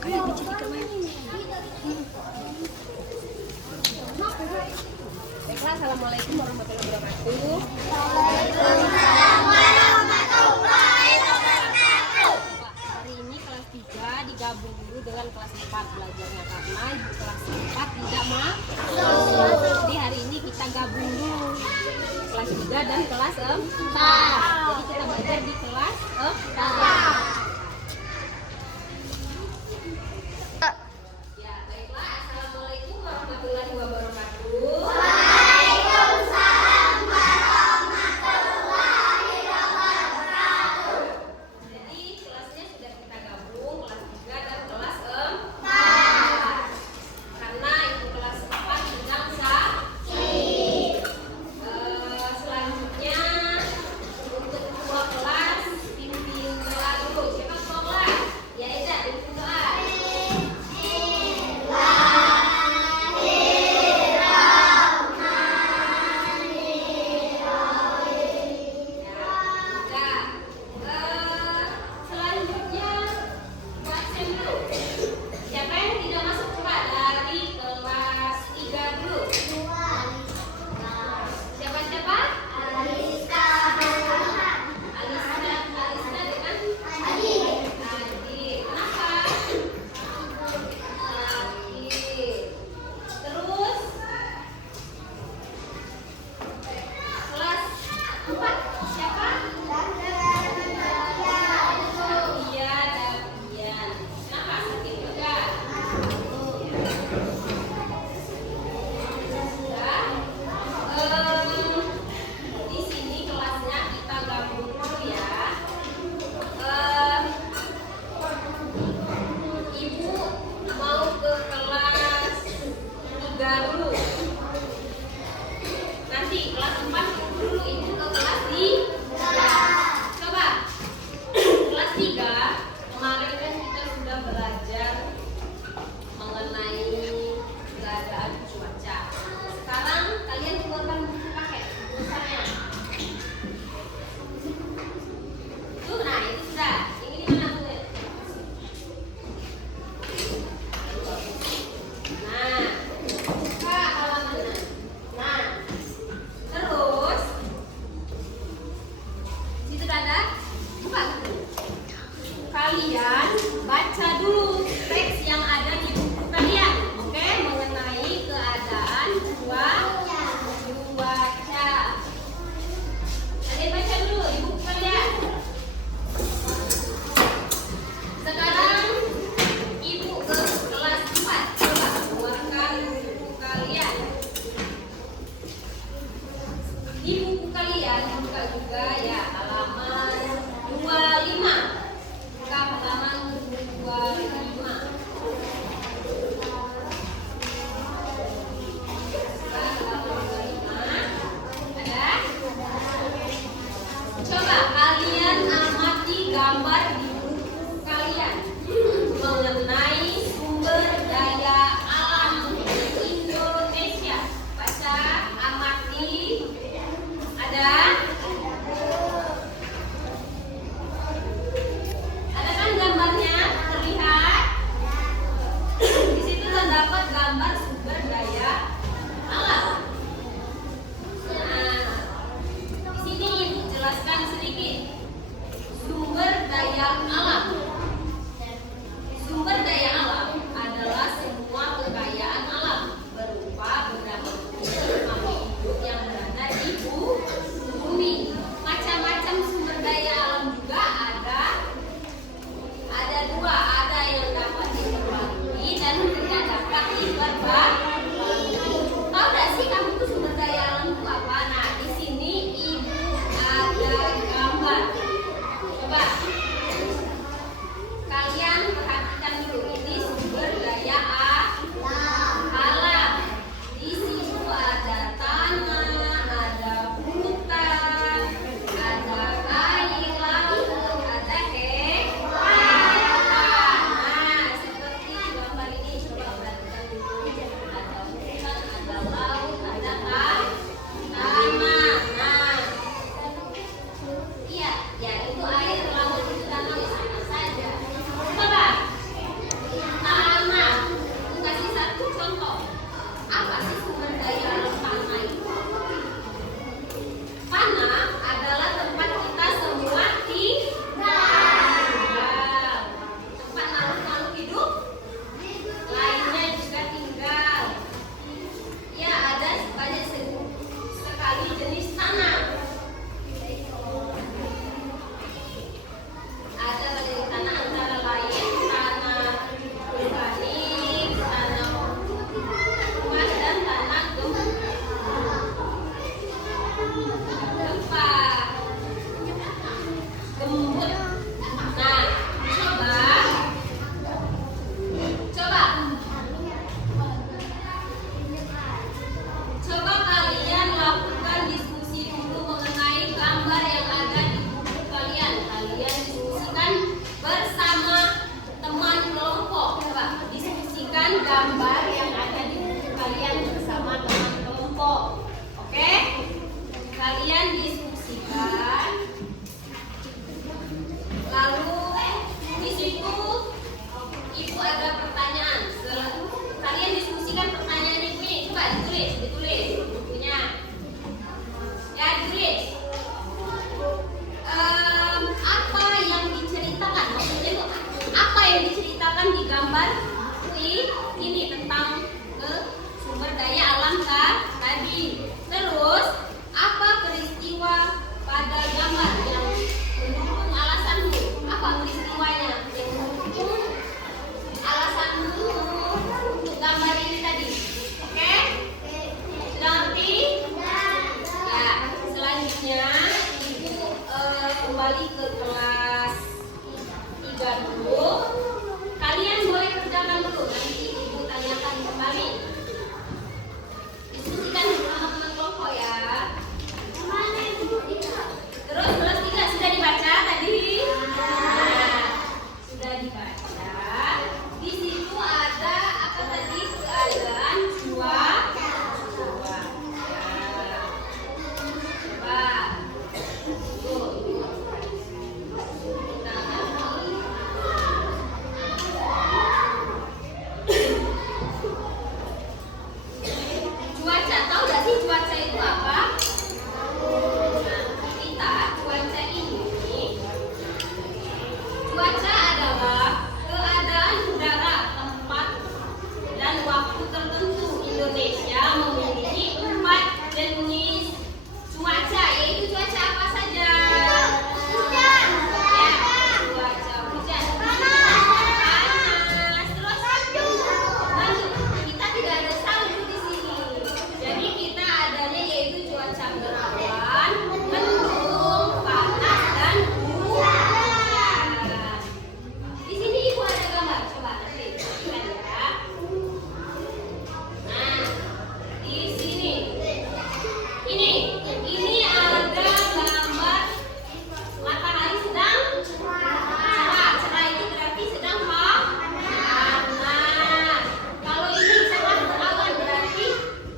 Baiklah, assalamualaikum warahmatullahi wabarakatuh. Hari ini kelas 3 digabung dulu dengan kelas 4 belajarnya karena ibu kelas 4 tidak masuk. Jadi hari ini kita gabung dulu kelas 3 dan kelas 4. Jadi kita belajar di kelas 4. Ya, baiklah. Assalamualaikum warahmatullahi wabarakatuh. Jadi kelasnya sudah kita gabung kelas 3 dan kelas 4. Karena ibu kelas 4 sedang sakit. Selanjutnya untuk ketua kelas pimpin lalu gambar yang ada di buku kalian bersama teman kelompok. Oke? Kalian diskusikan. Lalu di situ Ibu ada pertanyaan. Kalian diskusikan pertanyaan Ibu ini. Coba ditulis bukunya. Ya, ditulis. Apa yang diceritakan? Maksudnya itu apa yang diceritakan di gambar ini tentang sumber daya alam tadi. Terus apa peristiwa pada gambar yang mendukung alasanmu? Apa peristiwanya yang mendukung alasanmu untuk gambar ini tadi? Oke? Sudah ngerti? Ya, selanjutnya Ibu kembali ke kelas 3 dulu. Kalian boleh kerjakan dulu, nanti Ibu tanyakan kembali. Diskusikan bersama teman kelompok ya. Terus kelas 3 sudah dibaca tadi? Nah, sudah dibaca. Di situ ada apa tadi? Keadaan cuaca. Coba. Cuaca, tahu gak sih cuaca itu apa? Nah, cuaca ini, cuaca adalah keadaan udara, tempat, dan waktu tertentu. Indonesia memiliki 4 jenis cuaca, yaitu cuaca apa saja? Hujan. Ya, cuaca hujan. Panas. Terus salju. Kita tidak ada salju di sini. Jadi kita adanya yaitu cuaca berawan, mendung, panas, dan hujan. Di sini Ibu ada gambar. Coba nanti lihat ya. Nah, di sini. Ini ada gambar matahari sedang cerah. Cerah itu berarti sedang panas. Kalau ini cerah berawan berarti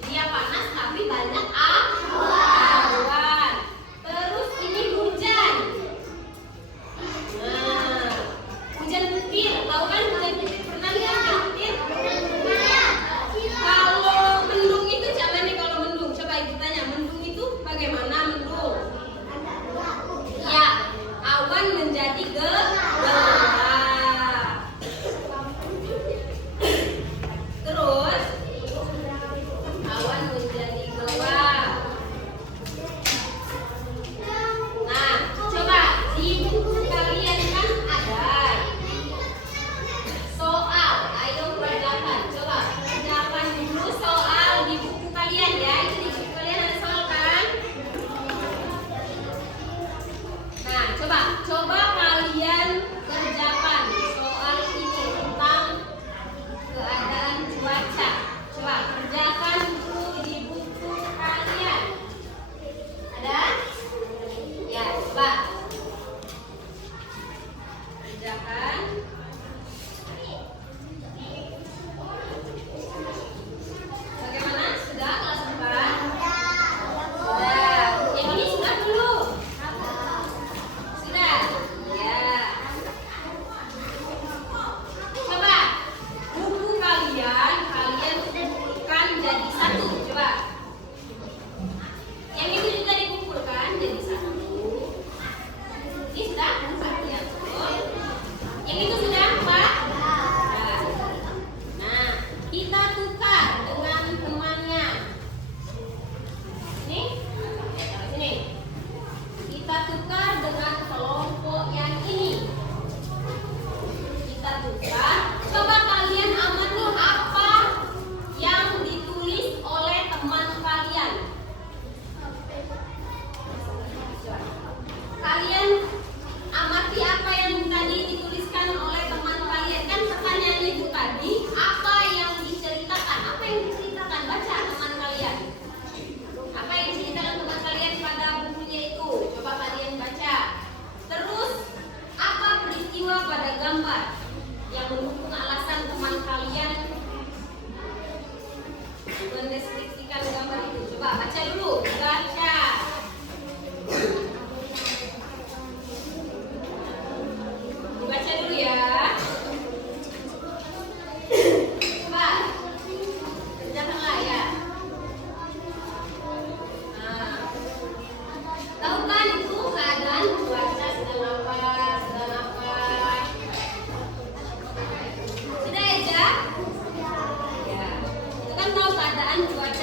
dia panas tapi banyak awan. Terus ini hujan. Nah, hujan petir. Tahu kan hujan petir? Pernah lihat hujan petir? Kalau mendung itu jangan nih kalau mendung. Coba Ibu tanya, mendung itu bagaimana mendung? Ya, awan menjadi gelap. Terus awan menjadi gelap. Nah, coba di buku kalian kan ada soal. Ayo kerjakan. Coba kerjakan dulu soal di buku kalian ya. Itu di buku kalian ada soal kan? Nah, coba kalian kerjakan soal ini tentang mendeskripsikan gambar itu? Coba baca dulu, baca. Dibaca dulu ya. Coba, kerjakan layar. Nah, tahu kan itu keadaan cuaca sedang apa? Sedang apa? Sudah ya? Ya. Itu kan tahu keadaan cuaca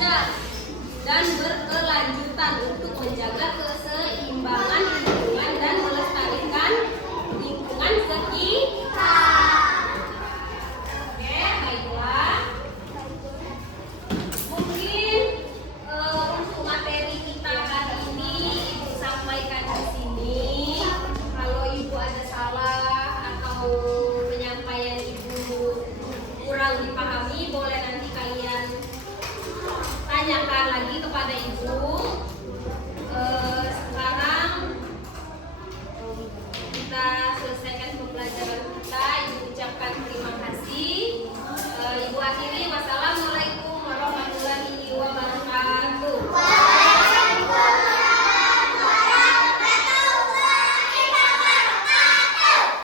dan berkelanjutan untuk menjaga keseimbangan lingkungan dan melestarikan lingkungan sekitar. Oke, baiklah. Mungkin untuk materi kita kali ini Ibu sampaikan di sini. Kalau Ibu ada salah atau penyampaian Ibu kurang dipahami, boleh nanti kalian tanyakan lagi kepada Ibu.